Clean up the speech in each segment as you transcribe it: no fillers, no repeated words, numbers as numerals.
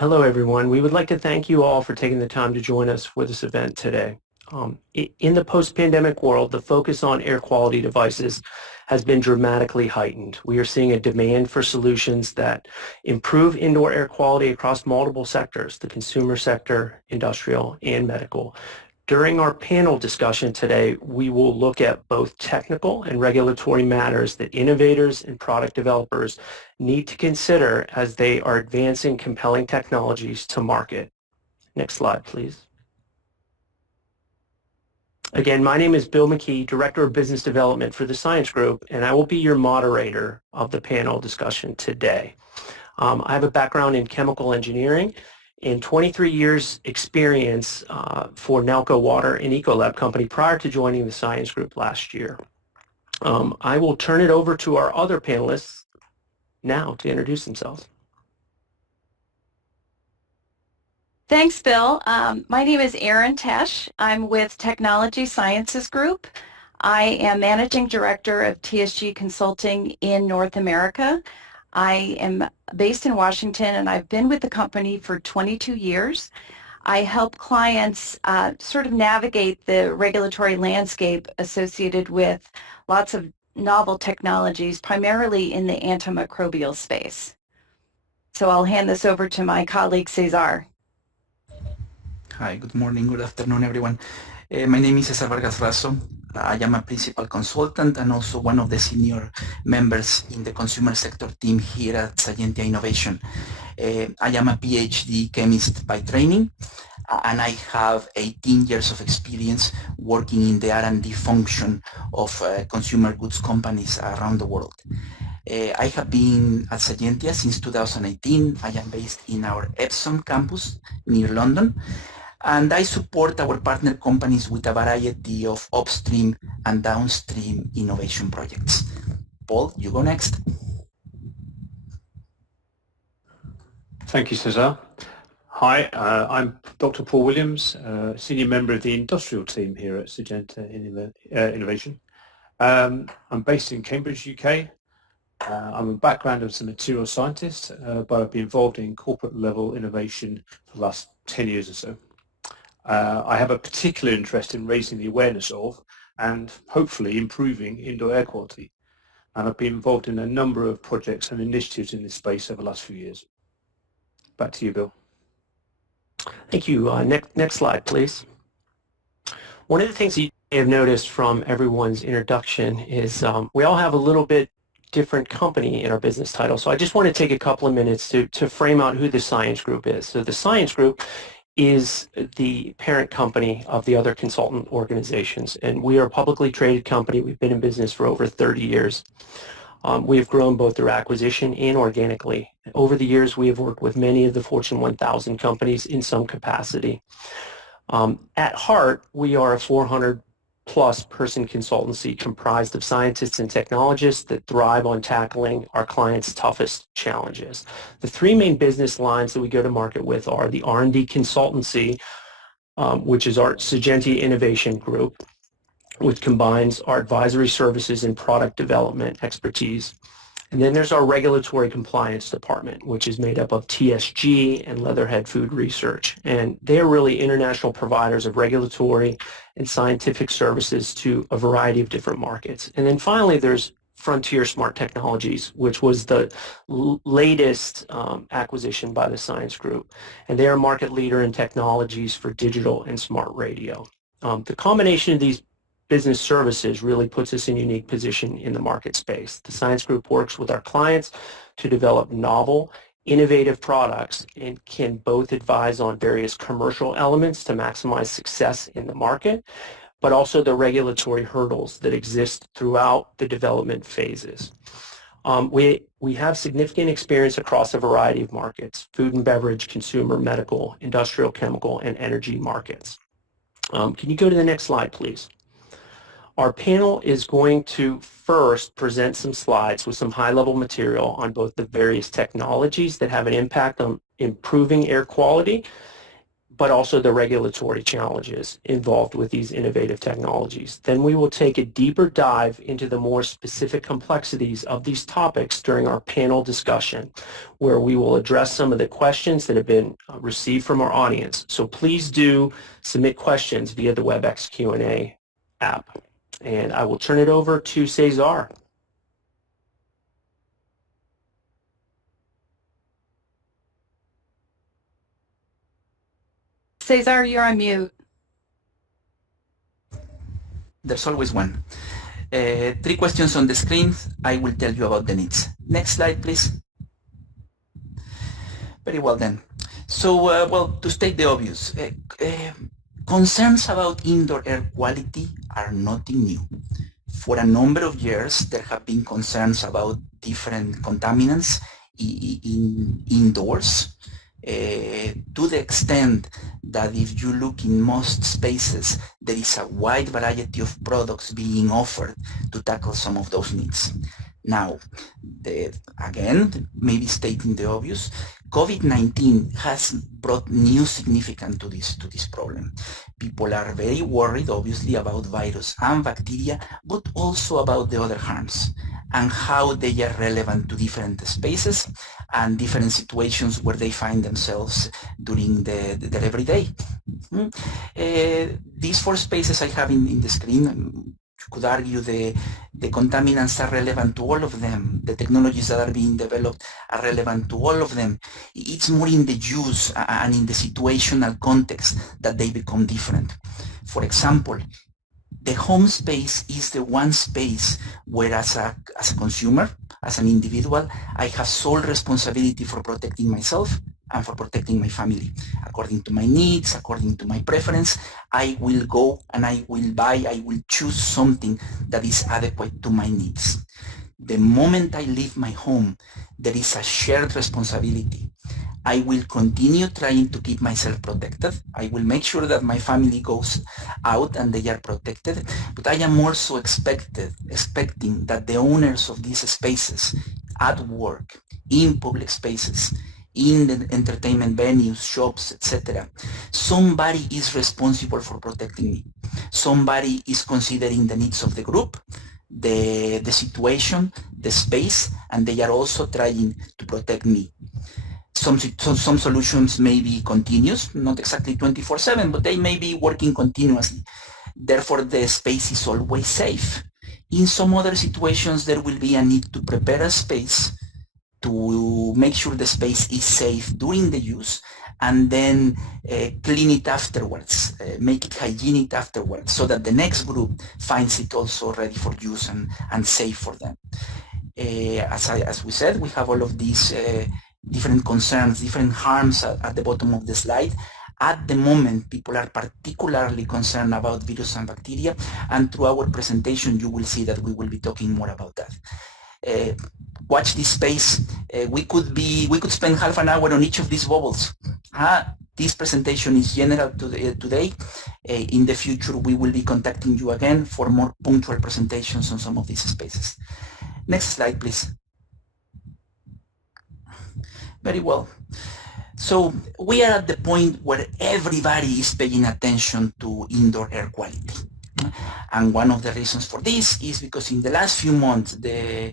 Hello, everyone. We would like to thank you all for taking the time to join us for this event today. In the post-pandemic world, the focus on air quality devices has been dramatically heightened. We are seeing a demand for solutions that improve indoor air quality across multiple sectors, the consumer sector, industrial, and medical. During our panel discussion today, we will look at both technical and regulatory matters that innovators and product developers need to consider as they are advancing compelling technologies to market. Next slide, please. Again, my name is Bill McKee, Director of Business Development for the Science Group, and I will be your moderator of the panel discussion today. I have a background in chemical engineering and 23 years experience for Nalco Water and Ecolab Company prior to joining the Science Group last year. I will turn it over to our other panelists now to introduce themselves. Thanks, Bill. My name is Erin Tesch. I'm with Technology Sciences Group. I am Managing Director of TSG Consulting in North America. I am based in Washington, and I've been with the company for 22 years. I help clients sort of navigate the regulatory landscape associated with lots of novel technologies, primarily in the antimicrobial space. So I'll hand this over to my colleague, Cesar. Hi, good morning, good afternoon, everyone. My name is Cesar Vargas-Razo. I am a principal consultant and also one of the senior members in the consumer sector team here at Sagentia Innovation. I am a PhD chemist by training, and I have 18 years of experience working in the R&D function of consumer goods companies around the world. I have been at Sagentia since 2018. I am based in our Epsom campus near London, and I support our partner companies with a variety of upstream and downstream innovation projects. Paul, you go next. Thank you, Cesar. Hi, I'm Dr. Paul Williams, Senior Member of the Industrial Team here at Sagentia Innovation. I'm based in Cambridge, UK. I'm a background as a material scientist, but I've been involved in corporate level innovation for the last 10 years or so. I have a particular interest in raising the awareness of and hopefully improving indoor air quality. And I've been involved in a number of projects and initiatives in this space over the last few years. Back to you, Bill. Thank you. Next slide, please. One of the things that you may have noticed from everyone's introduction is we all have a little bit different company in our business title. So I just want to take a couple of minutes to frame out who the Science Group is. So the Science Group is the parent company of the other consultant organizations, and we are a publicly traded company. We've been in business for over 30 years. We have grown both through acquisition and organically. Over the years, we have worked with many of the Fortune 1000 companies in some capacity. At heart, we are a 400-plus person consultancy comprised of scientists and technologists that thrive on tackling our clients' toughest challenges. The three main business lines that we go to market with are the R&D consultancy, which is our Sagentia Innovation Group, which combines our advisory services and product development expertise. And then there's our regulatory compliance department, which is made up of TSG and Leatherhead Food Research. And they're really international providers of regulatory and scientific services to a variety of different markets. And then finally, there's Frontier Smart Technologies, which was the latest acquisition by the Science Group. And they're a market leader in technologies for digital and smart radio. The combination of these business services really puts us in a unique position in the market space. The Science Group works with our clients to develop novel, innovative products and can both advise on various commercial elements to maximize success in the market, but also the regulatory hurdles that exist throughout the development phases. We have significant experience across a variety of markets: food and beverage, consumer, medical, industrial, chemical, and energy markets. Can you go to the next slide, please? Our panel is going to first present some slides with some high-level material on both the various technologies that have an impact on improving air quality. but also the regulatory challenges involved with these innovative technologies. Then we will take a deeper dive into the more specific complexities of these topics during our panel discussion, where we will address some of the questions that have been received from our audience. So please do submit questions via the WebEx Q&A app. And I will turn it over to Cesar. Cesar, you're on mute. There's always one. 3 questions on the screen. I will tell you about the needs. Next slide, please. Very well then. So, well, to state the obvious, concerns about indoor air quality are nothing new. For a number of years, there have been concerns about different contaminants indoors. To the extent that if you look in most spaces, there is a wide variety of products being offered to tackle some of those needs. Now, again, maybe stating the obvious, COVID-19 has brought new significance to this problem. People are very worried, obviously, about virus and bacteria, but also about the other harms and how they are relevant to different spaces and different situations where they find themselves during their everyday. These 4 spaces I have in the screen, you could argue the contaminants are relevant to all of them. The technologies that are being developed are relevant to all of them. It's more in the use and in the situational context that they become different. For example, the home space is the one space where as a consumer, as an individual, I have sole responsibility for protecting myself and for protecting my family. According to my needs, according to my preference, I will go and I will choose something that is adequate to my needs. The moment I leave my home, there is a shared responsibility. I will continue trying to keep myself protected. I will make sure that my family goes out and they are protected, but I am also expecting that the owners of these spaces at work, in public spaces, in the entertainment venues, shops, etc. Somebody is responsible for protecting me. Somebody is considering the needs of the group, the situation, the space, and they are also trying to protect me. Some solutions may be continuous, not exactly 24/7, but they may be working continuously. Therefore, the space is always safe. In some other situations, there will be a need to prepare a space to make sure the space is safe during the use and then clean it afterwards, make it hygienic afterwards, so that the next group finds it also ready for use and safe for them. As we said, we have all of these different concerns, different harms at the bottom of the slide. At the moment, people are particularly concerned about virus and bacteria, and through our presentation, you will see that we will be talking more about that. Watch this space. We could spend half an hour on each of these bubbles. This presentation is general today. In the future, we will be contacting you again for more punctual presentations on some of these spaces. Next slide, please. Very well. So we are at the point where everybody is paying attention to indoor air quality. And one of the reasons for this is because in the last few months, the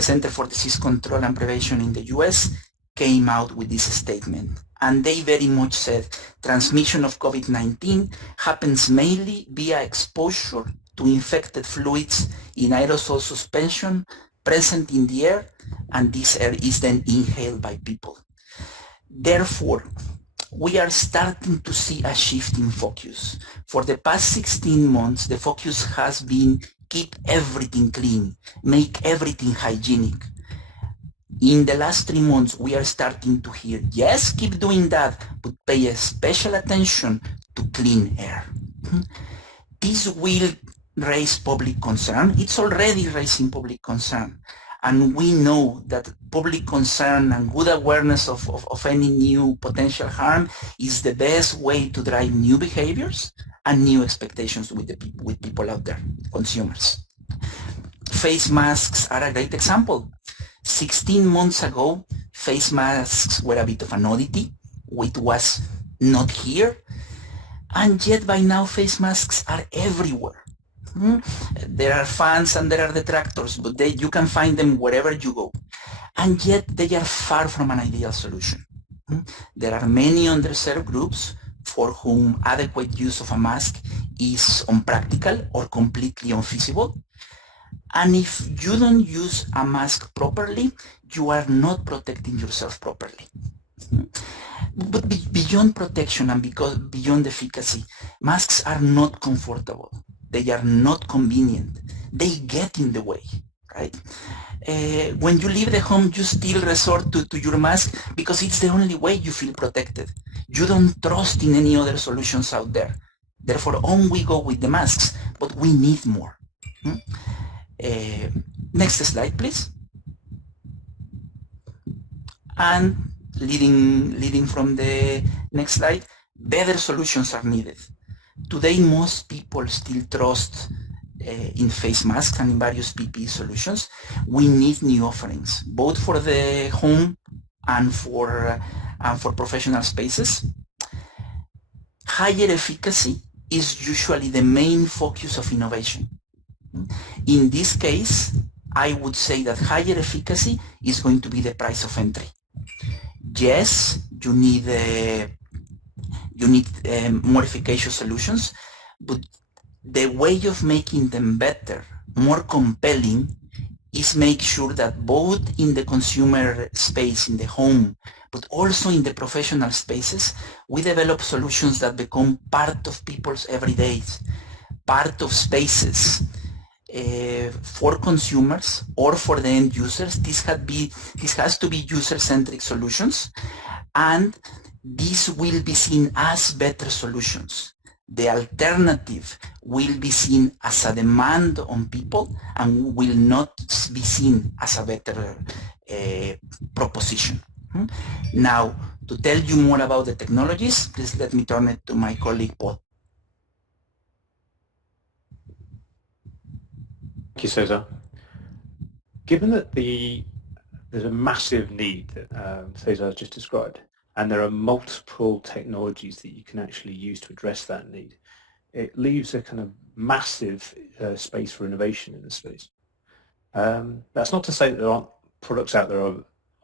Center for Disease Control and Prevention in the US came out with this statement. And they very much said transmission of COVID-19 happens mainly via exposure to infected fluids in aerosol suspension present in the air, and this air is then inhaled by people. Therefore, we are starting to see a shift in focus. For the past 16 months, the focus has been keep everything clean, make everything hygienic. In the last 3 months, we are starting to hear, yes, keep doing that, but pay a special attention to clean air. This will raise public concern. It's already raising public concern. And we know that public concern and good awareness of any new potential harm is the best way to drive new behaviors and new expectations with people out there, consumers. Face masks are a great example. 16 months ago, face masks were a bit of an oddity. It was not here. And yet by now face masks are everywhere. There are fans and there are detractors, but you can find them wherever you go. And yet they are far from an ideal solution. There are many underserved groups for whom adequate use of a mask is unpractical or completely unfeasible. And if you don't use a mask properly, you are not protecting yourself properly. But beyond protection and beyond efficacy, masks are not comfortable. They are not convenient. They get in the way, right? When you leave the home, you still resort to your mask because it's the only way you feel protected. You don't trust in any other solutions out there. Therefore, on we go with the masks, but we need more. Next slide, please. And leading from the next slide, better solutions are needed. Today, most people still trust in face masks and in various PPE solutions. We need new offerings, both for the home and for professional spaces. Higher efficacy is usually the main focus of innovation. In this case, I would say that higher efficacy is going to be the price of entry. Yes, you need more efficacious solutions, but the way of making them better, more compelling, is make sure that both in the consumer space, in the home, but also in the professional spaces, we develop solutions that become part of people's everydays, part of spaces. For consumers or for the end users, this has to be user-centric solutions, and this will be seen as better solutions. The alternative will be seen as a demand on people and will not be seen as a better proposition. Now, to tell you more about the technologies, please let me turn it to my colleague Paul. Thank you, Cesar. Given that there's a massive need that Cesar just described, and there are multiple technologies that you can actually use to address that need, it leaves a kind of massive space for innovation in the space. That's not to say that there aren't products out there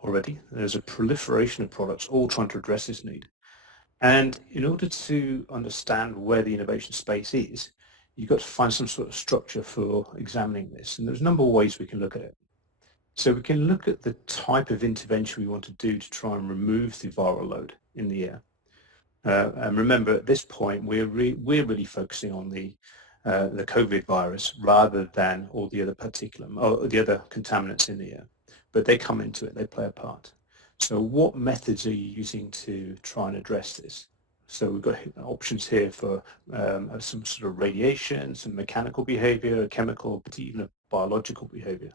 already. There's a proliferation of products all trying to address this need. And in order to understand where the innovation space is, you've got to find some sort of structure for examining this. And there's a number of ways we can look at it. So we can look at the type of intervention we want to do to try and remove the viral load in the air. And remember, at this point, we're really focusing on the COVID virus rather than all the other or the other contaminants in the air. But they come into it, they play a part. So what methods are you using to try and address this? So we've got options here for some sort of radiation, some mechanical behavior, chemical, but even a biological behavior.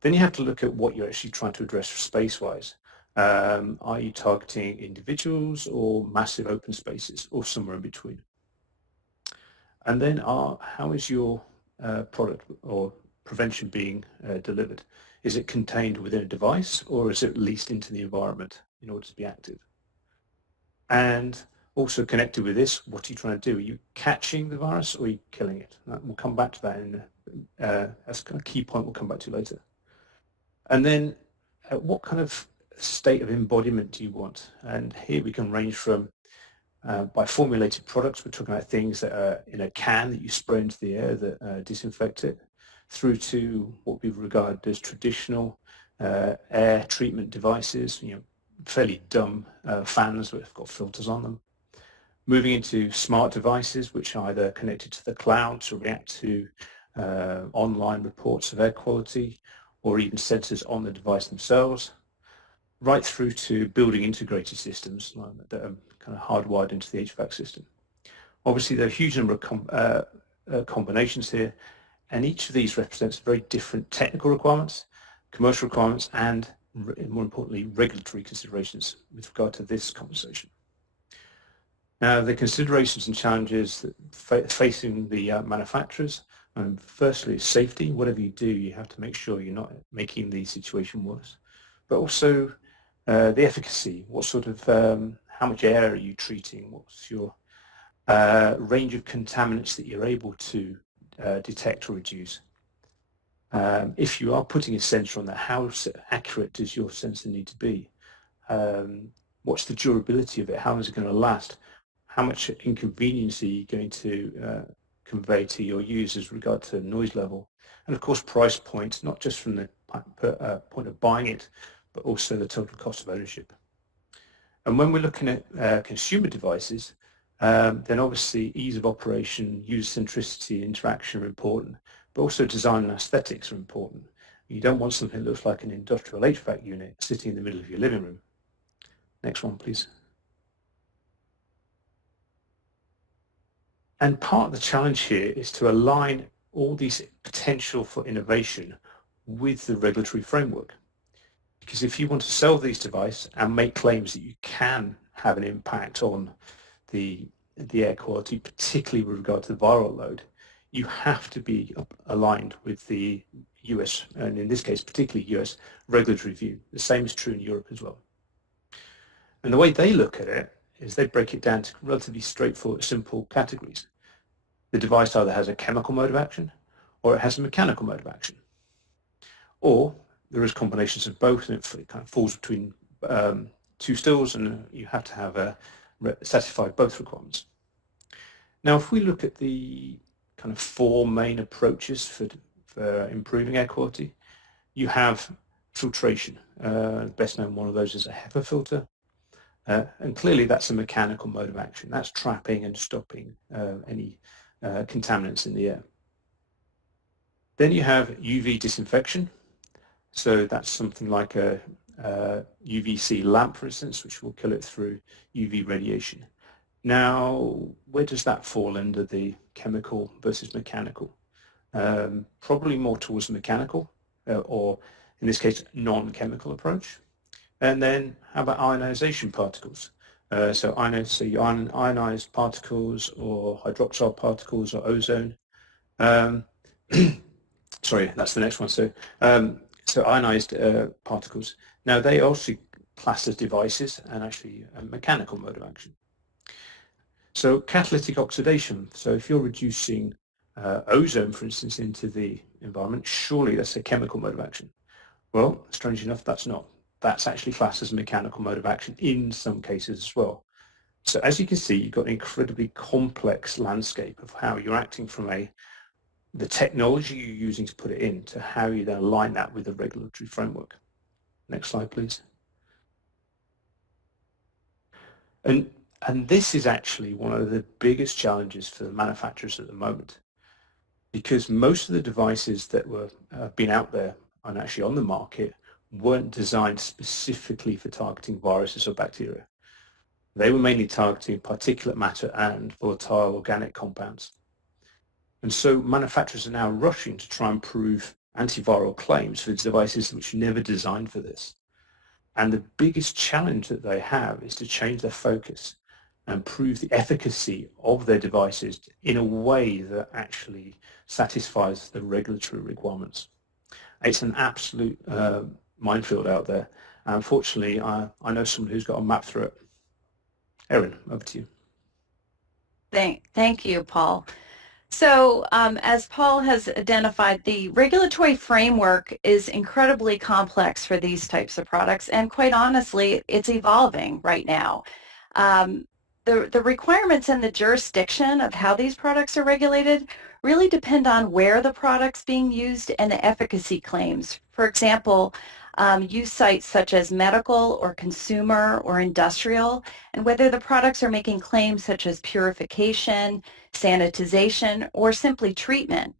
Then you have to look at what you're actually trying to address space-wise. Are you targeting individuals or massive open spaces or somewhere in between? And then how is your product or prevention being delivered? Is it contained within a device or is it released into the environment in order to be active? And also connected with this, what are you trying to do? Are you catching the virus or are you killing it? We'll come back to that in that's a key point we'll come back to later. And then what kind of state of embodiment do you want? And here we can range from by formulated products, we're talking about things that are in a can that you spray into the air that disinfect it, through to what we regard as traditional air treatment devices, fairly dumb fans that have got filters on them. Moving into smart devices which are either connected to the cloud to react to online reports of air quality or even sensors on the device themselves, right through to building integrated systems that are kind of hardwired into the HVAC system. Obviously there are a huge number of combinations here, and each of these represents very different technical requirements, commercial requirements, and more importantly, regulatory considerations with regard to this conversation. Now, the considerations and challenges that facing the manufacturers, firstly, safety. Whatever you do, you have to make sure you're not making the situation worse. But also the efficacy. What sort of, how much air are you treating? What's your range of contaminants that you're able to detect or reduce? If you are putting a sensor on there, how accurate does your sensor need to be? What's the durability of it? How is it going to last? How much inconvenience are you going to convey to your users with regard to noise level? And of course, price point, not just from the point of buying it, but also the total cost of ownership. And when we're looking at consumer devices, then obviously ease of operation, user centricity, interaction are important, but also design and aesthetics are important. You don't want something that looks like an industrial HVAC unit sitting in the middle of your living room. Next one, please. And part of the challenge here is to align all these potential for innovation with the regulatory framework. Because if you want to sell these devices and make claims that you can have an impact on the air quality, particularly with regard to the viral load, you have to be aligned with the US, and in this case, particularly US, regulatory view. The same is true in Europe as well. And the way they look at it is they break it down to relatively straightforward, simple categories. The device either has a chemical mode of action or it has a mechanical mode of action. Or there is combinations of both, and it kind of falls between two stools, and you have to have satisfy both requirements. Now, if we look at the kind of four main approaches for improving air quality, you have filtration. Best known one of those is a Hepa filter. And clearly that's a mechanical mode of action. That's trapping and stopping any contaminants in the air. Then you have UV disinfection. So that's something like a UVC lamp, for instance, which will kill it through UV radiation. Now, where does that fall under the chemical versus mechanical? Probably more towards the mechanical, or in this case, non-chemical approach. And then how about ionization particles? So ionized particles or hydroxide particles or ozone. Sorry, that's the next one. So ionized particles. Now they are also classed as devices and actually a mechanical mode of action. So catalytic oxidation. So if you're reducing ozone, for instance, into the environment, surely that's a chemical mode of action. Well, strange enough, that's not. That's actually classed as a mechanical mode of action in some cases as well. So as you can see, you've got an incredibly complex landscape of how you're acting from the technology you're using to put it in to how you then align that with the regulatory framework. Next slide, please. And this is actually one of the biggest challenges for the manufacturers at the moment, because most of the devices that have been out there and actually on the market weren't designed specifically for targeting viruses or bacteria. They were mainly targeting particulate matter and volatile organic compounds. And so manufacturers are now rushing to try and prove antiviral claims for devices which were never designed for this. And the biggest challenge that they have is to change their focus and prove the efficacy of their devices in a way that actually satisfies the regulatory requirements. It's an absolute minefield out there. Unfortunately, I know someone who's got a map through it. Erin, over to you. Thank you, Paul. So as Paul has identified, the regulatory framework is incredibly complex for these types of products, and quite honestly, it's evolving right now. The requirements and the jurisdiction of how these products are regulated really depend on where the product's being used and the efficacy claims. For example, use sites such as medical or consumer or industrial, and whether the products are making claims such as purification, sanitization, or simply treatment.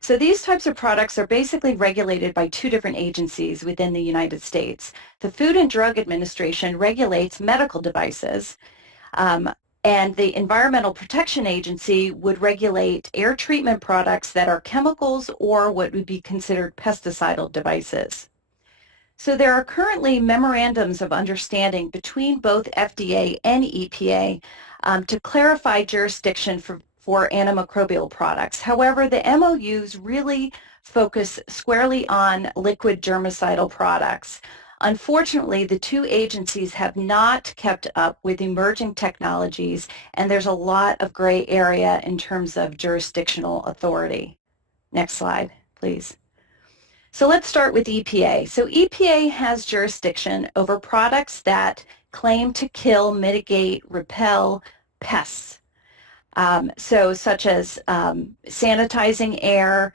So these types of products are basically regulated by two different agencies within the United States. The Food and Drug Administration regulates medical devices, and the Environmental Protection Agency would regulate air treatment products that are chemicals or what would be considered pesticidal devices. So there are currently memorandums of understanding between both FDA and EPA to clarify jurisdiction for antimicrobial products. However, the MOUs really focus squarely on liquid germicidal products. Unfortunately, the two agencies have not kept up with emerging technologies, and there's a lot of gray area in terms of jurisdictional authority. Next slide, please. So let's start with EPA. So EPA has jurisdiction over products that claim to kill, mitigate, repel pests. So such as sanitizing air,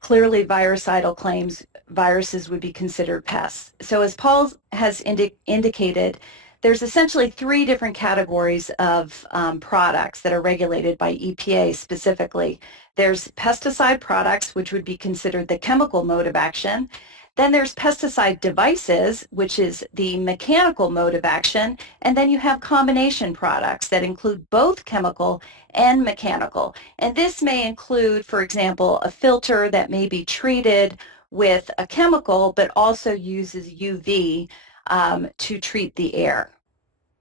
clearly virucidal claims, viruses would be considered pests. So as Paul has indicated, there's essentially three different categories of products that are regulated by EPA specifically. There's pesticide products, which would be considered the chemical mode of action. Then there's pesticide devices, which is the mechanical mode of action. And then you have combination products that include both chemical and mechanical. And this may include, for example, a filter that may be treated with a chemical, but also uses UV to treat the air.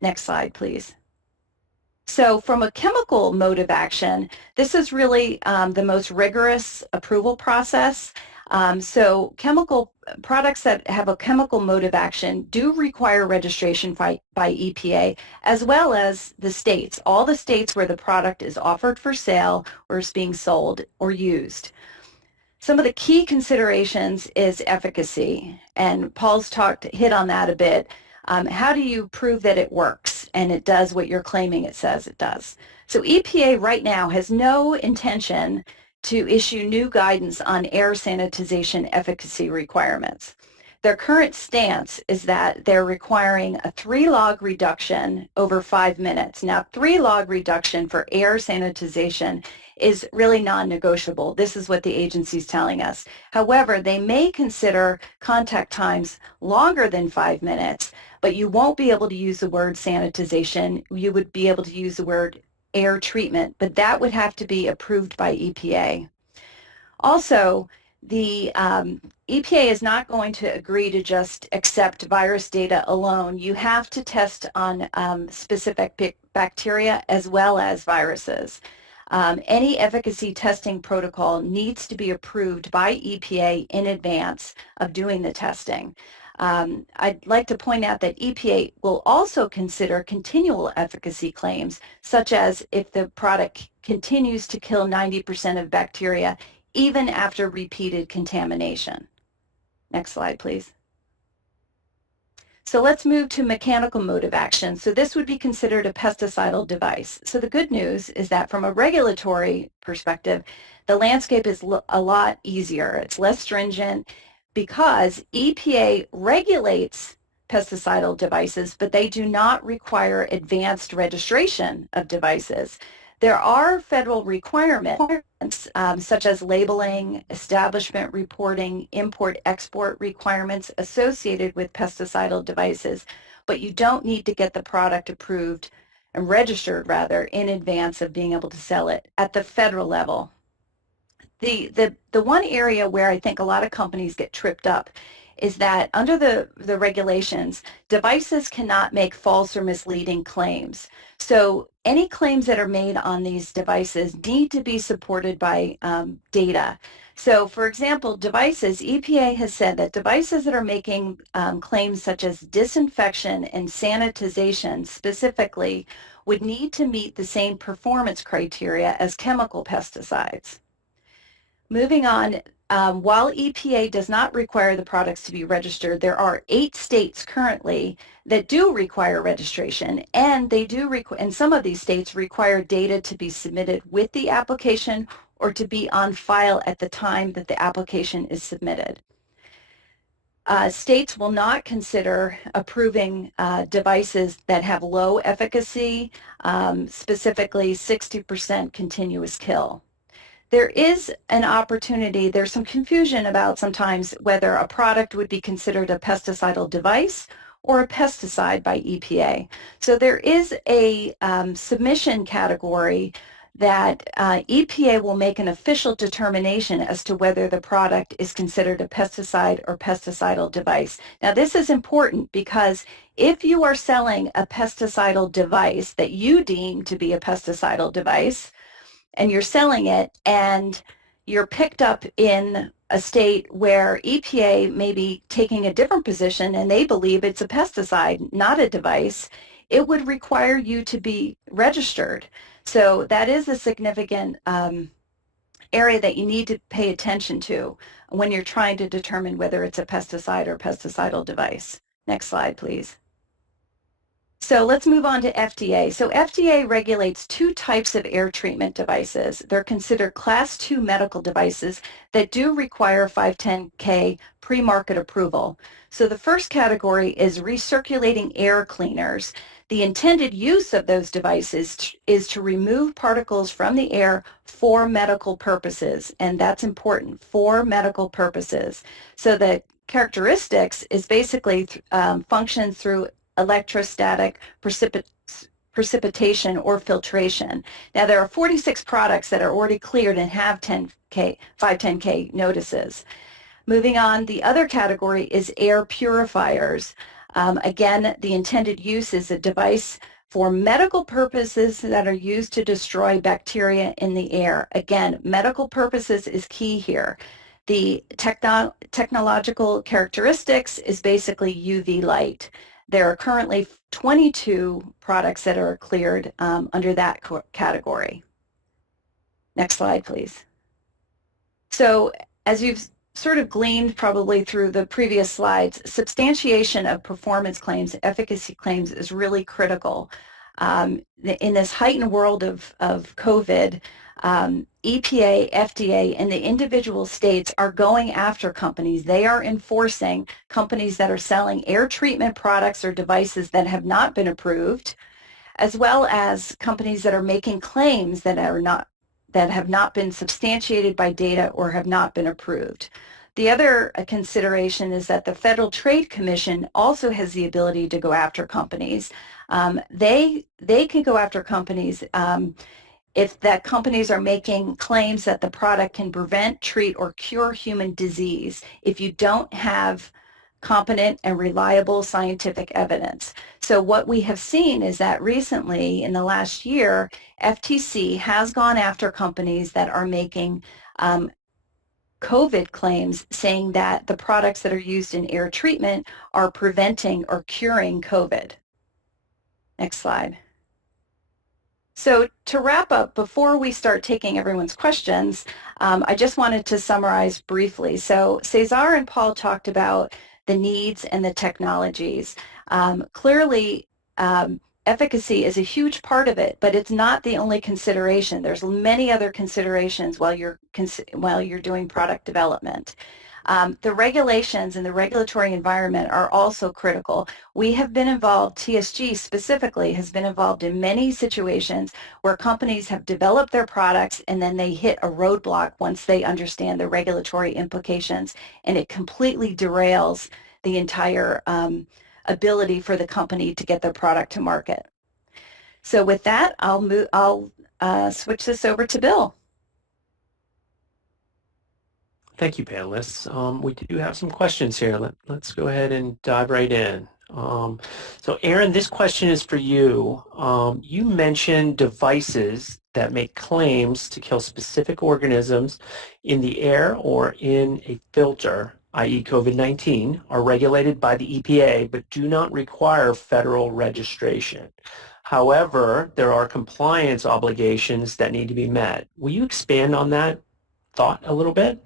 Next slide, please. So from a chemical mode of action, this is really the most rigorous approval process. So chemical products that have a chemical mode of action do require registration by EPA, as well as the states, all the states where the product is offered for sale or is being sold or used. Some of the key considerations is efficacy, and Paul's hit on that a bit. How do you prove that it works and it does what you're claiming it says it does? So EPA right now has no intention to issue new guidance on air sanitization efficacy requirements. Their current stance is that they're requiring a 3-log reduction over 5 minutes. Now, 3-log reduction for air sanitization is really non-negotiable. This is what the agency is telling us. However, they may consider contact times longer than 5 minutes, but you won't be able to use the word sanitization. You would be able to use the word air treatment, but that would have to be approved by EPA. Also, the EPA is not going to agree to just accept virus data alone. You have to test on specific bacteria as well as viruses. Any efficacy testing protocol needs to be approved by EPA in advance of doing the testing. I'd like to point out that EPA will also consider continual efficacy claims, such as if the product continues to kill 90% of bacteria even after repeated contamination. Next slide, please. So let's move to mechanical mode of action. So this would be considered a pesticidal device. So the good news is that from a regulatory perspective, the landscape is a lot easier. It's less stringent because EPA regulates pesticidal devices, but they do not require advanced registration of devices. There are federal requirements such as labeling, establishment reporting, import-export requirements associated with pesticidal devices, but you don't need to get the product approved and registered, rather, in advance of being able to sell it at the federal level. The one area where I think a lot of companies get tripped up is that under the regulations, devices cannot make false or misleading claims. So any claims that are made on these devices need to be supported by data. So for example, devices, EPA has said that devices that are making claims such as disinfection and sanitization specifically would need to meet the same performance criteria as chemical pesticides. Moving on, while EPA does not require the products to be registered, there are 8 states currently that do require registration, and they do and some of these states require data to be submitted with the application or to be on file at the time that the application is submitted. States will not consider approving devices that have low efficacy, specifically 60% continuous kill. There is an opportunity, there's some confusion about sometimes whether a product would be considered a pesticidal device or a pesticide by EPA. So there is a submission category that EPA will make an official determination as to whether the product is considered a pesticide or pesticidal device. Now this is important because if you are selling a pesticidal device that you deem to be a pesticidal device, and you're selling it and you're picked up in a state where EPA may be taking a different position and they believe it's a pesticide, not a device, it would require you to be registered. So that is a significant area that you need to pay attention to when you're trying to determine whether it's a pesticide or pesticidal device. Next slide, please. So let's move on to FDA. So FDA regulates two types of air treatment devices. They're considered Class 2 medical devices that do require 510K pre-market approval. So the first category is recirculating air cleaners. The intended use of those devices is to remove particles from the air for medical purposes, and that's important, for medical purposes. So the characteristics is basically functions through electrostatic precipitation or filtration. Now there are 46 products that are already cleared and have 510K notices. Moving on, the other category is air purifiers. Again, the intended use is a device for medical purposes that are used to destroy bacteria in the air. Again, medical purposes is key here. The technological characteristics is basically UV light. There are currently 22 products that are cleared under that category. Next slide, please. So as you've sort of gleaned probably through the previous slides, substantiation of performance claims, efficacy claims is really critical. In this heightened world of COVID, EPA, FDA, and the individual states are going after companies. They are enforcing companies that are selling air treatment products or devices that have not been approved, as well as companies that are making claims that have not been substantiated by data or have not been approved. The other consideration is that the Federal Trade Commission also has the ability to go after companies. They can go after companies if that companies are making claims that the product can prevent, treat, or cure human disease if you don't have competent and reliable scientific evidence. So what we have seen is that recently, in the last year, FTC has gone after companies that are making COVID claims, saying that the products that are used in air treatment are preventing or curing COVID. Next slide. So to wrap up, before we start taking everyone's questions, I just wanted to summarize briefly. So Cesar and Paul talked about the needs and the technologies. Clearly, efficacy is a huge part of it, but it's not the only consideration. There's many other considerations while you're doing product development. The regulations and the regulatory environment are also critical. We have been involved, TSG specifically has been involved in many situations where companies have developed their products and then they hit a roadblock once they understand the regulatory implications, and it completely derails the entire ability for the company to get their product to market. So with that, I'll switch this over to Bill. Thank you, panelists. We do have some questions here. Let's go ahead and dive right in. So Erin, this question is for you. You mentioned devices that make claims to kill specific organisms in the air or in a filter, i.e. COVID-19, are regulated by the EPA but do not require federal registration. However, there are compliance obligations that need to be met. Will you expand on that thought a little bit?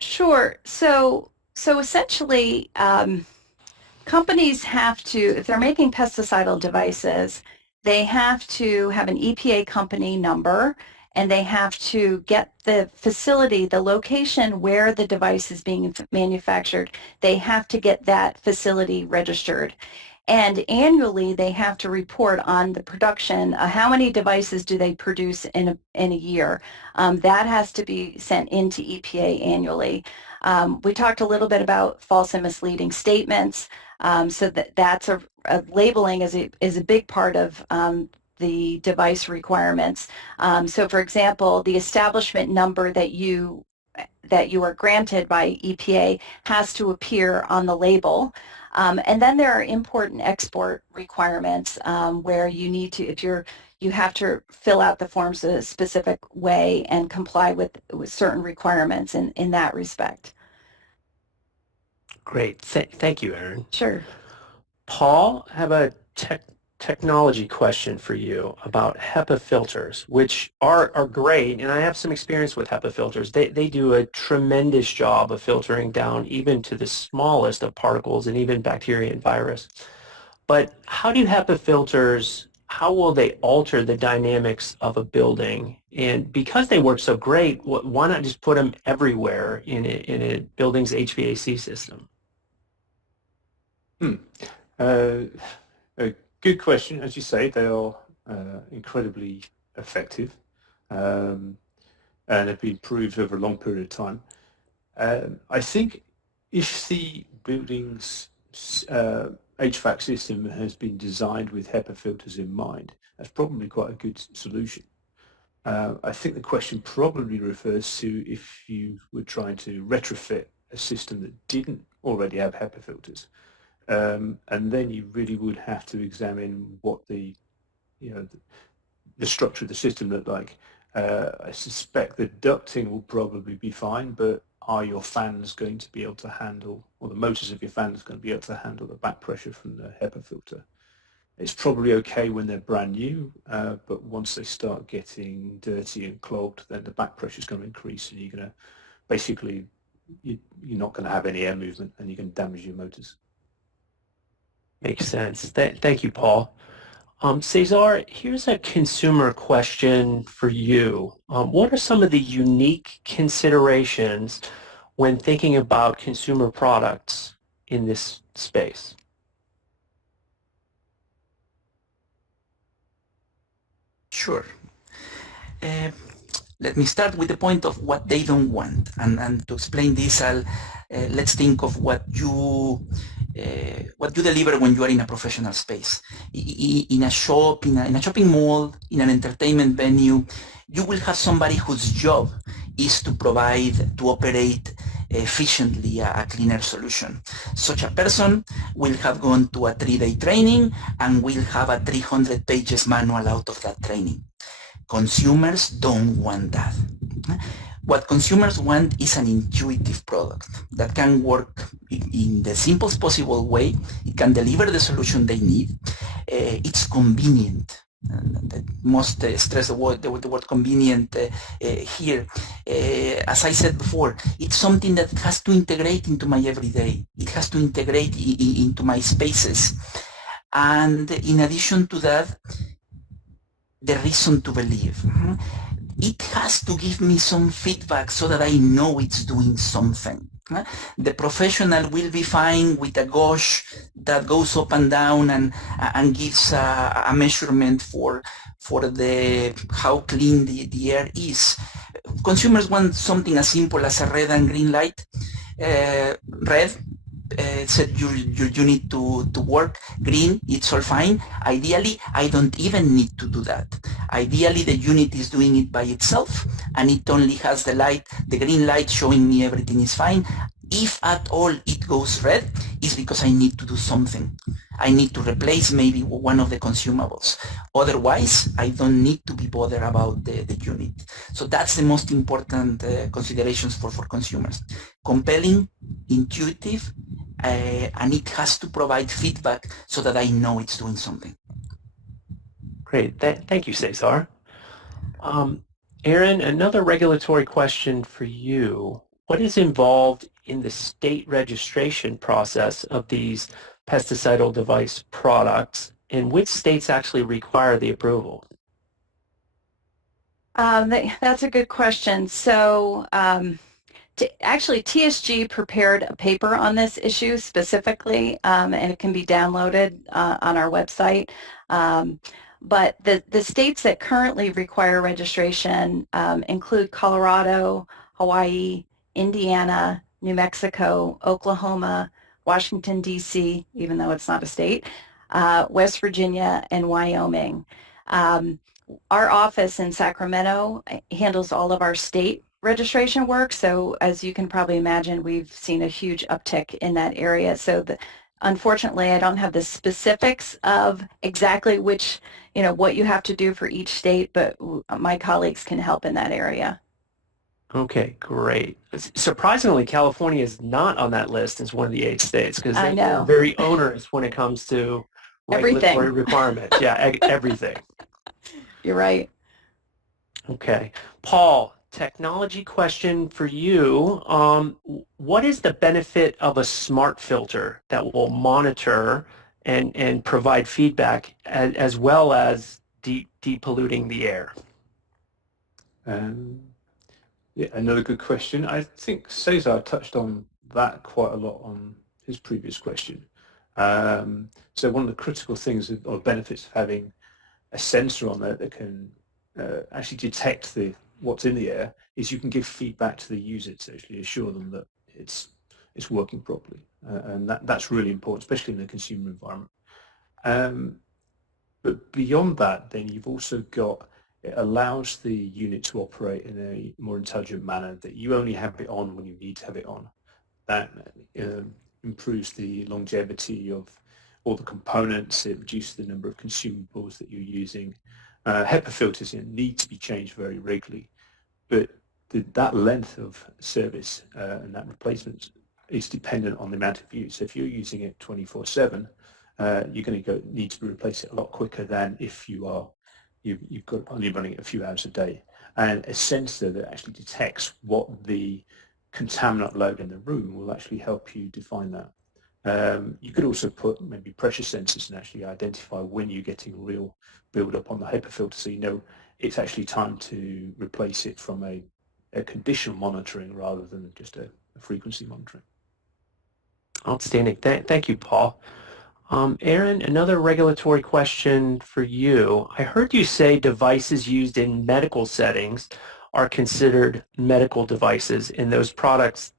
Sure. So essentially, companies have to, if they're making pesticidal devices, they have to have an EPA company number, and they have to get the facility, the location where the device is being manufactured, they have to get that facility registered. And annually, they have to report on the production. How many devices do they produce in a year? That has to be sent into EPA annually. We talked a little bit about false and misleading statements. So that's a labeling is a big part of the device requirements. So for example, the establishment number that you are granted by EPA has to appear on the label. And then there are import and export requirements where you need to, if you have to fill out the forms a specific way and comply with certain requirements in that respect. Great. Thank you, Erin. Sure. Paul, I have a technology question for you about HEPA filters, which are great, and I have some experience with HEPA filters. They do a tremendous job of filtering down even to the smallest of particles and even bacteria and virus. But how do HEPA filters, how will they alter the dynamics of a building? And because they work so great, why not just put them everywhere in a building's HVAC system? A good question. As you say, they are incredibly effective and have been proved over a long period of time. I think if the building's HVAC system has been designed with HEPA filters in mind, that's probably quite a good solution. I think the question probably refers to if you were trying to retrofit a system that didn't already have HEPA filters. And then you really would have to examine what the structure of the system looked like. I suspect the ducting will probably be fine, but are your fans going to be able to handle, or the motors of your fans going to be able to handle the back pressure from the HEPA filter? It's probably okay when they're brand new, but once they start getting dirty and clogged, then the back pressure is going to increase, and you're going to basically you're not going to have any air movement, and you can damage your motors. Makes sense. Thank you, Paul. Cesar, here's a consumer question for you. What are some of the unique considerations when thinking about consumer products in this space? Sure. Let me start with the point of what they don't want, and to explain this, let's think of what you deliver when you are in a professional space. In a shop, in a shopping mall, in an entertainment venue, you will have somebody whose job is to operate efficiently a cleaner solution. Such a person will have gone to a 3-day training and will have a 300 pages manual out of that training. Consumers don't want that. What consumers want is an intuitive product that can work in the simplest possible way. It can deliver the solution they need. It's convenient. Most stress the word convenient here. As I said before, it's something that has to integrate into my everyday. It has to integrate into my spaces. And in addition to that, the reason to believe. It has to give me some feedback so that I know it's doing something. The professional will be fine with a gauge that goes up and down and gives a measurement for how clean the air is. Consumers want something as simple as a red and green light. Red said your unit to work. Green, it's all fine. Ideally, I don't even need to do that. Ideally, the unit is doing it by itself, and it only has the green light showing me everything is fine. If at all it goes red, it's because I need to do something. I need to replace maybe one of the consumables. Otherwise, I don't need to be bothered about the unit. So that's the most important considerations for consumers. Compelling, intuitive, and it has to provide feedback so that I know it's doing something. Great. Thank you, Cesar. Erin, another regulatory question for you. What is involved in the state registration process of these pesticidal device products, and which states actually require the approval? That's a good question. So actually, TSG prepared a paper on this issue specifically, and it can be downloaded on our website. But the states that currently require registration include Colorado, Hawaii, Indiana, New Mexico, Oklahoma, Washington, D.C., even though it's not a state, West Virginia, and Wyoming. Our office in Sacramento handles all of our state registration work, so as you can probably imagine, we've seen a huge uptick in that area. So unfortunately, I don't have the specifics of exactly which, what you have to do for each state, but my colleagues can help in that area. Okay, great. Surprisingly, California is not on that list as one of the 8 states because I they're know. very onerous when it comes to Everything. regulatory requirements. Yeah, everything. You're right. Okay. Paul, technology question for you. What is the benefit of a smart filter that will monitor and provide feedback as well as depolluting the air? Yeah, another good question. I think Cesar touched on that quite a lot on his previous question. So one of the critical things or benefits of having a sensor on there that can actually detect what's in the air is you can give feedback to the user to actually assure them that it's working properly, and that's really important, especially in the consumer environment. But beyond that, then you've also got, it allows the unit to operate in a more intelligent manner, that you only have it on when you need to have it on. That improves the longevity of all the components. It reduces the number of consumables that you're using. Hepa filters need to be changed very regularly, but that length of service and that replacement is dependent on the amount of use. So if you're using it 24/7, you're going to need to replace it a lot quicker than if you've got only running it a few hours a day. And a sensor that actually detects what the contaminant load in the room will actually help you define that. You could also put maybe pressure sensors and actually identify when you're getting real build-up on the HEPA filter, so you know it's actually time to replace it from a conditional monitoring rather than just a frequency monitoring. Outstanding. Thank you, Paul. Erin, another regulatory question for you. I heard you say devices used in medical settings are considered medical devices, and those products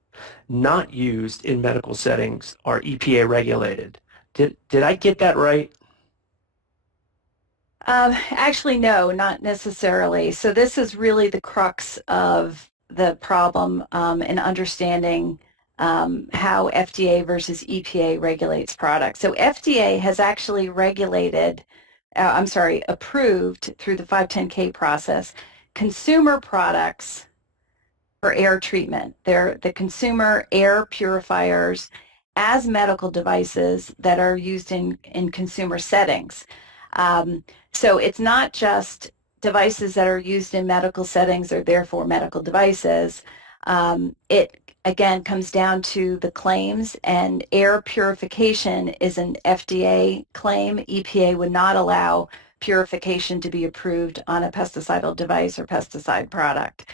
not used in medical settings are EPA regulated. Did I get that right? Actually, no, not necessarily. So this is really the crux of the problem in understanding how FDA versus EPA regulates products. So FDA has actually approved through the 510K process consumer products for air treatment. They're the consumer air purifiers as medical devices that are used in consumer settings. So it's not just devices that are used in medical settings or therefore medical devices. It again comes down to the claims, and air purification is an FDA claim. EPA would not allow purification to be approved on a pesticidal device or pesticide product.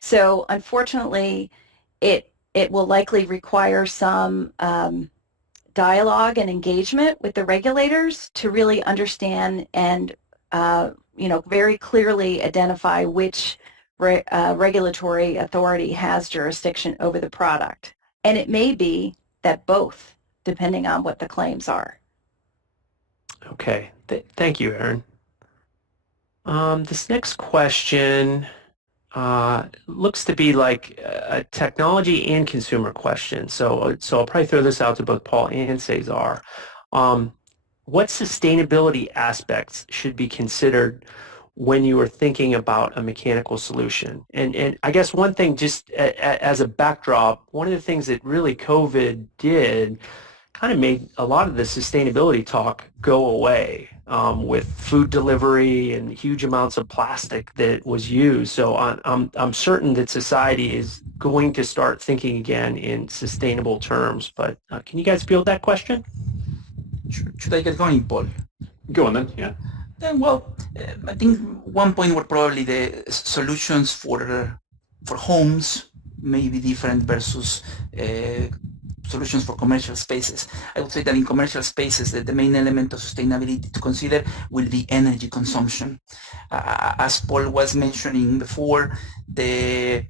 So unfortunately, it will likely require some dialogue and engagement with the regulators to really understand and very clearly identify which regulatory authority has jurisdiction over the product. And it may be that both, depending on what the claims are. Okay. Thank you, Erin. This next question looks to be like a technology and consumer question. So I'll probably throw this out to both Paul and Cesar. What sustainability aspects should be considered when you are thinking about a mechanical solution? And I guess one thing, just as a backdrop, one of the things that really COVID did kind of made a lot of the sustainability talk go away with food delivery and huge amounts of plastic that was used. So I'm certain that society is going to start thinking again in sustainable terms. But can you guys field that question? Should I get going, Paul? Go on then, yeah. Well, I think one point where probably the solutions for homes may be different versus solutions for commercial spaces. I would say that in commercial spaces, the main element of sustainability to consider will be energy consumption. As Paul was mentioning before, the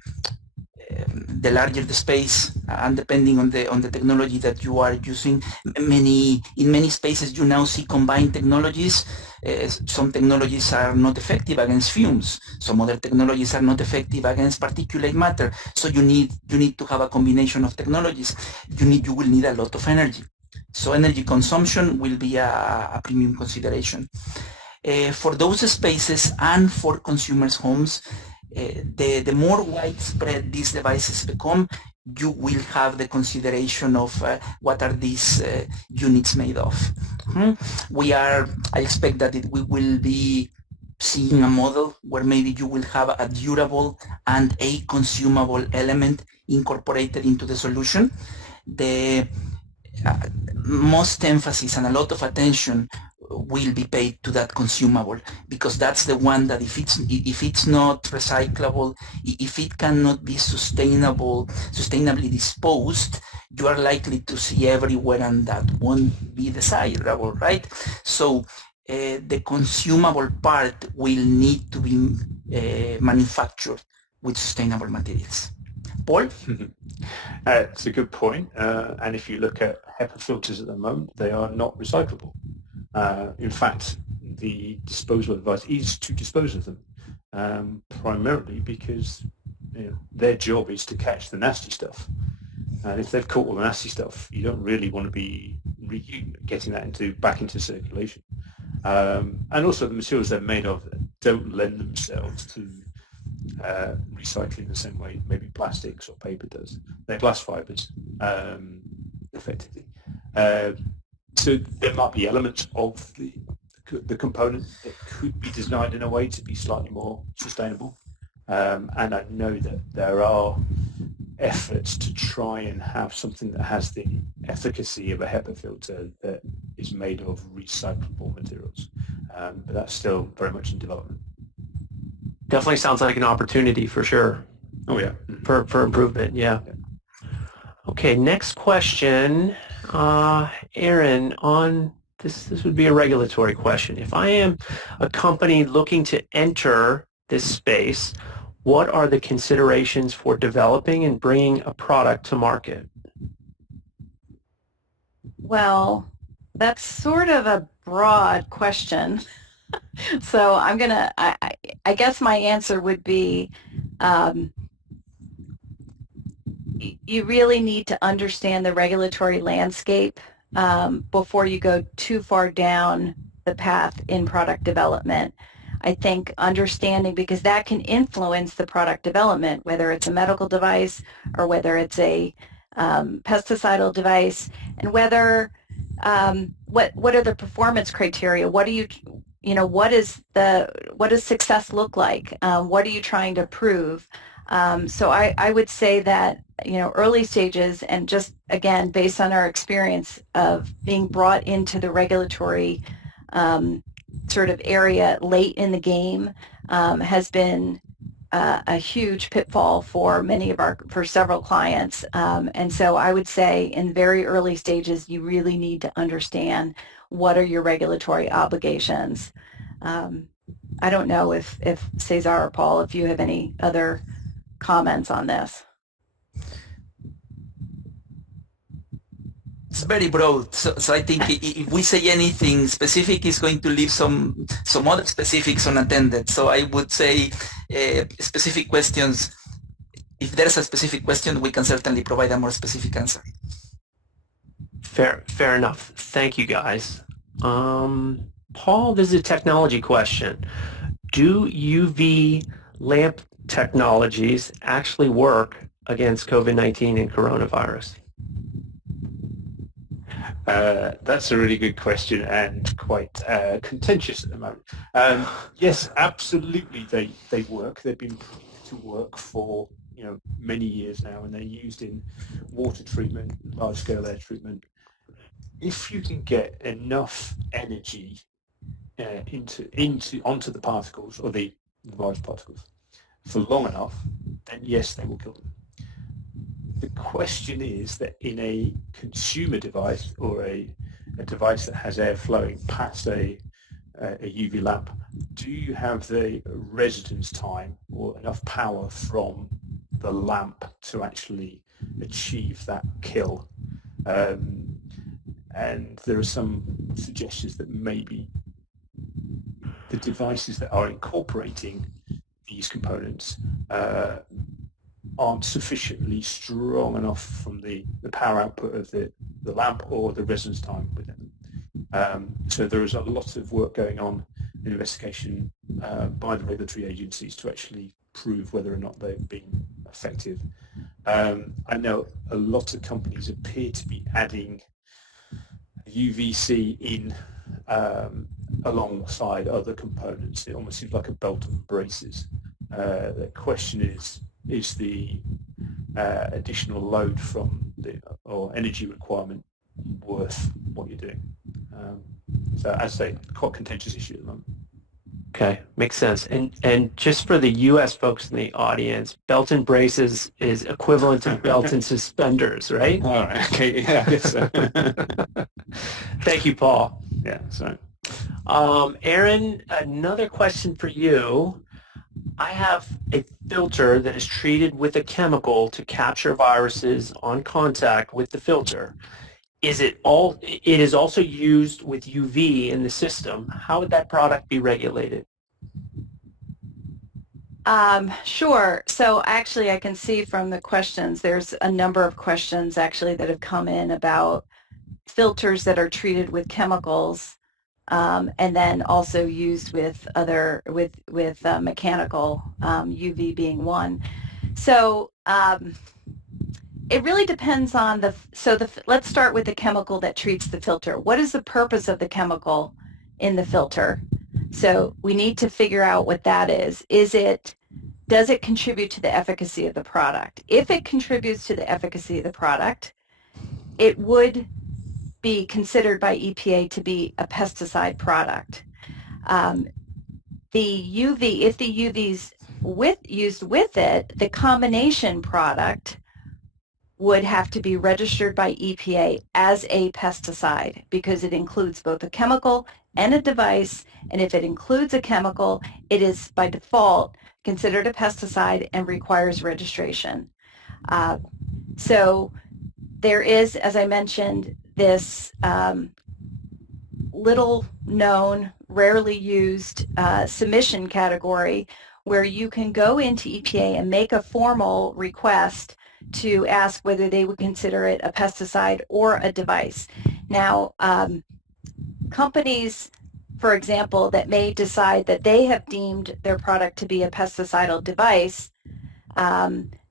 larger the space, and depending on the technology that you are using, in many spaces you now see combined technologies. Some technologies are not effective against fumes. Some other technologies are not effective against particulate matter. So you need to have a combination of technologies. You will need a lot of energy. So energy consumption will be a premium consideration. For those spaces and for consumers' homes, the more widespread these devices become, you will have the consideration of what are these units made of. I expect that we will be seeing a model where maybe you will have a durable and a consumable element incorporated into the solution. The most emphasis and a lot of attention will be paid to that consumable, because that's the one that if it's not recyclable, if it cannot be sustainably disposed, you are likely to see everywhere, and that won't be desirable, right? So the consumable part will need to be manufactured with sustainable materials. Paul? It's a good point. And if you look at Hepa filters at the moment, they are not recyclable. In fact, the disposal advice is to dispose of them, primarily because their job is to catch the nasty stuff. And if they've caught all the nasty stuff, you don't really want to be getting that back into circulation. And also the materials they're made of don't lend themselves to recycling the same way maybe plastics or paper does. They're glass fibers, effectively. So there might be elements of the component that could be designed in a way to be slightly more sustainable. And I know that there are efforts to try and have something that has the efficacy of a HEPA filter that is made of recyclable materials. But that's still very much in development. Definitely sounds like an opportunity for sure. Oh yeah. For improvement, yeah. Okay, next question. Erin, on this would be a regulatory question. If I am a company looking to enter this space, what are the considerations for developing and bringing a product to market? Well, that's sort of a broad question. So I guess my answer would be, you really need to understand the regulatory landscape before you go too far down the path in product development. I think understanding, because that can influence the product development, whether it's a medical device or whether it's a pesticidal device, and whether what are the performance criteria? What does success look like? What are you trying to prove? So I would say that early stages, and just again based on our experience of being brought into the regulatory sort of area late in the game, has been a huge pitfall for several clients. And so I would say in very early stages, you really need to understand what are your regulatory obligations. I don't know if Cesar or Paul, if you have any other comments on this. It's very broad, so I think if we say anything specific, it's going to leave some other specifics unattended. So I would say specific questions. If there's a specific question, we can certainly provide a more specific answer. Fair enough. Thank you, guys. Paul, this is a technology question. Do UV lamp technologies actually work against COVID-19 and coronavirus? That's a really good question and quite contentious at the moment. Yes, absolutely, they work. They've been proved to work for many years now, and they're used in water treatment, large-scale air treatment. If you can get enough energy onto the particles, or the virus particles, for long enough, then yes, they will kill them. The question is that in a consumer device, or a device that has air flowing past a UV lamp, do you have the residence time or enough power from the lamp to actually achieve that kill? And there are some suggestions that maybe the devices that are incorporating these components aren't sufficiently strong enough from the power output of the the lamp or the residence time within. So there is a lot of work going on in investigation by the regulatory agencies to actually prove whether or not they've been effective. I know a lot of companies appear to be adding UVC in alongside other components. It almost seems like a belt and braces. The question is the additional load from the or energy requirement worth what you're doing? So as I say, quite contentious issue at the moment. Okay, makes sense. And just for the U.S. folks in the audience, belt and braces is equivalent to belt and suspenders, right? All right. Okay. Yeah. I guess so. Thank you, Paul. Yeah. So. Erin, another question for you. I have a filter that is treated with a chemical to capture viruses on contact with the filter. It is also used with UV in the system. How would that product be regulated? Sure. So actually I can see from the questions, there's a number of questions actually that have come in about filters that are treated with chemicals and then also used with mechanical, UV being one. So it really depends on let's start with the chemical that treats the filter. What is the purpose of the chemical in the filter? So we need to figure out what that is. Does it contribute to the efficacy of the product? If it contributes to the efficacy of the product, it would be considered by EPA to be a pesticide product. If the UV's used with it, the combination product would have to be registered by EPA as a pesticide because it includes both a chemical and a device, and if it includes a chemical, it is by default considered a pesticide and requires registration. So there is, as I mentioned, this little known, rarely used submission category where you can go into EPA and make a formal request to ask whether they would consider it a pesticide or a device. Now, companies, for example, that may decide that they have deemed their product to be a pesticidal device,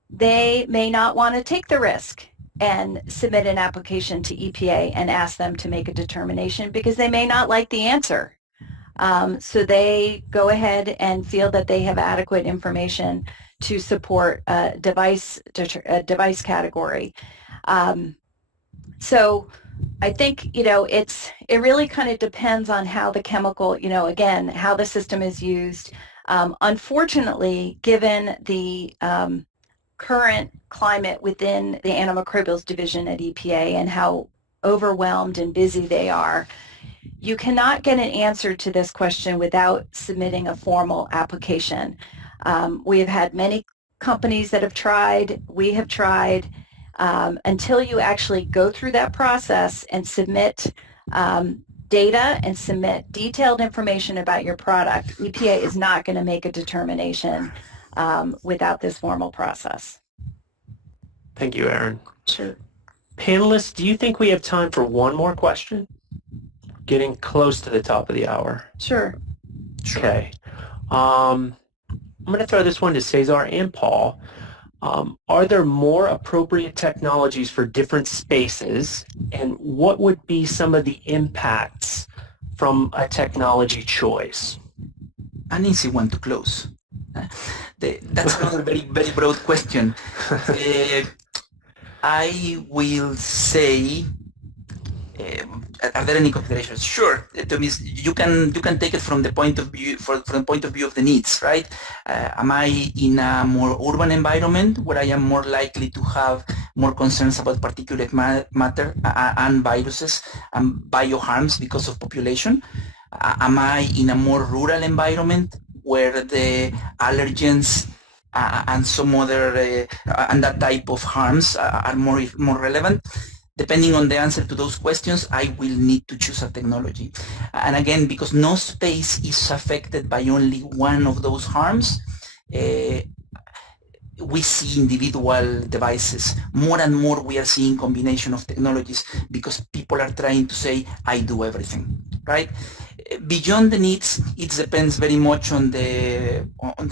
they may not want to take the risk and submit an application to EPA and ask them to make a determination because they may not like the answer. So they go ahead and feel that they have adequate information to support a device category. So I think, it really kind of depends on how the chemical, again, how the system is used. Unfortunately, given the current climate within the antimicrobials division at EPA and how overwhelmed and busy they are, you cannot get an answer to this question without submitting a formal application. We have had many companies that have tried, we have tried, until you actually go through that process and submit data and submit detailed information about your product, EPA is not going to make a determination without this formal process. Thank you, Erin. Sure. Panelists, do you think we have time for one more question? Getting close to the top of the hour. Sure. Okay. I'm going to throw this one to Cesar and Paul. Are there more appropriate technologies for different spaces, and what would be some of the impacts from a technology choice? An easy one to close. That's another very, very broad question. I will say, are there any considerations? Sure. You can take it from the point of view of the needs, right? Am I in a more urban environment where I am more likely to have more concerns about particulate matter and viruses and bioharms because of population? Am I in a more rural environment where the allergens and some other and that type of harms are more relevant? Depending on the answer to those questions, I will need to choose a technology. And again, because no space is affected by only one of those harms, we see individual devices. More and more we are seeing combination of technologies because people are trying to say, I do everything, right? Beyond the needs, it depends very much on the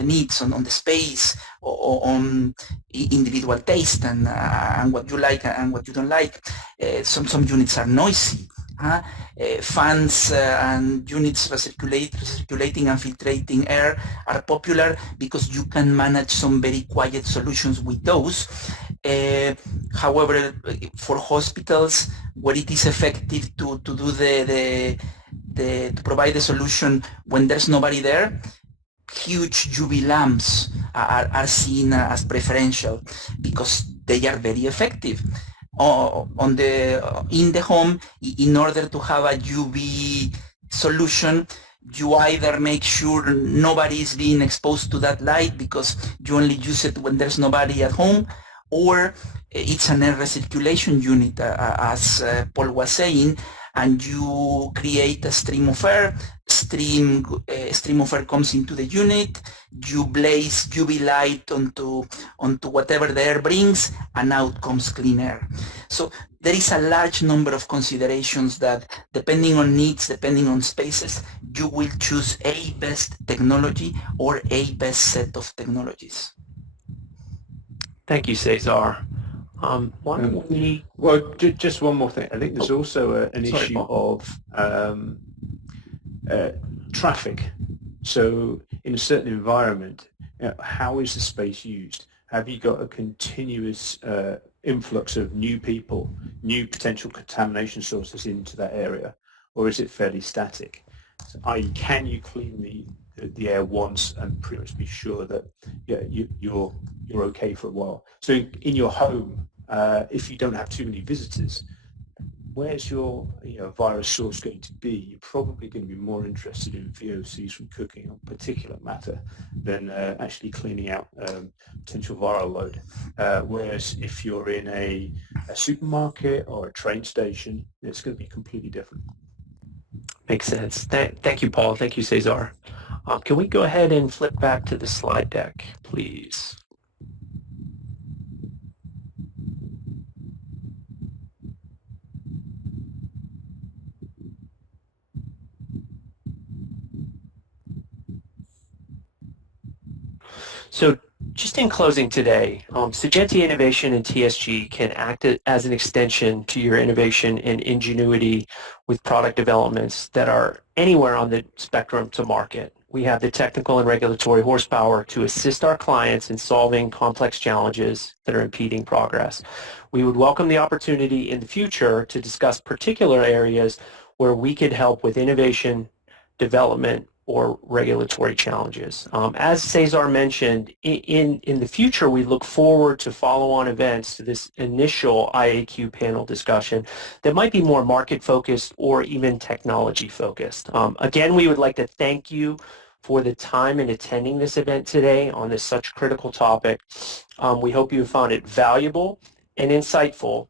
needs, on the space, or on individual taste and what you like and what you don't like. Some units are noisy. Fans and units recirculating and filtrating air are popular because you can manage some very quiet solutions with those. However, for hospitals where it is effective to do to provide the solution when there's nobody there, huge UV lamps are seen as preferential because they are very effective. In the home, in order to have a UV solution, you either make sure nobody is being exposed to that light because you only use it when there's nobody at home, or it's an air recirculation unit, as Paul was saying, and you create a stream of air. Stream of air comes into the unit, you blaze UV light onto whatever the air brings, and out comes clean air. So there is a large number of considerations that, depending on needs, depending on spaces, you will choose a best technology or a best set of technologies. Thank you, Cesar. Why don't we... Well, just one more thing. I think there's also an issue of traffic. So in a certain environment, how is the space used? Have you got a continuous influx of new people, new potential contamination sources into that area, or is it fairly static? So, i.e., can you clean the air once and pretty much be sure that you're okay for a while? So in your home, if you don't have too many visitors, where's your virus source going to be? You're probably going to be more interested in VOCs from cooking on particulate matter than actually cleaning out potential viral load. Whereas if you're in a supermarket or a train station, it's going to be completely different. Makes sense. Thank you, Paul. Thank you, Cesar. Can we go ahead and flip back to the slide deck, please? So just in closing today, Sagentia Innovation and TSG can act as an extension to your innovation and ingenuity with product developments that are anywhere on the spectrum to market. We have the technical and regulatory horsepower to assist our clients in solving complex challenges that are impeding progress. We would welcome the opportunity in the future to discuss particular areas where we could help with innovation, development, or regulatory challenges. As Cesar mentioned, in the future, we look forward to follow-on events to this initial IAQ panel discussion that might be more market-focused or even technology-focused. Again, we would like to thank you for the time in attending this event today on this such critical topic. We hope you found it valuable and insightful.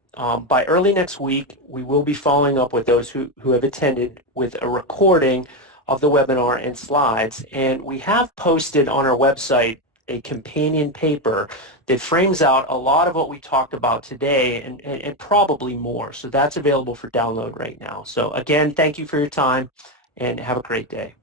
By early next week, we will be following up with those who have attended with a recording of the webinar and slides, and we have posted on our website a companion paper that frames out a lot of what we talked about today and probably more. So that's available for download right now. So again, thank you for your time and have a great day.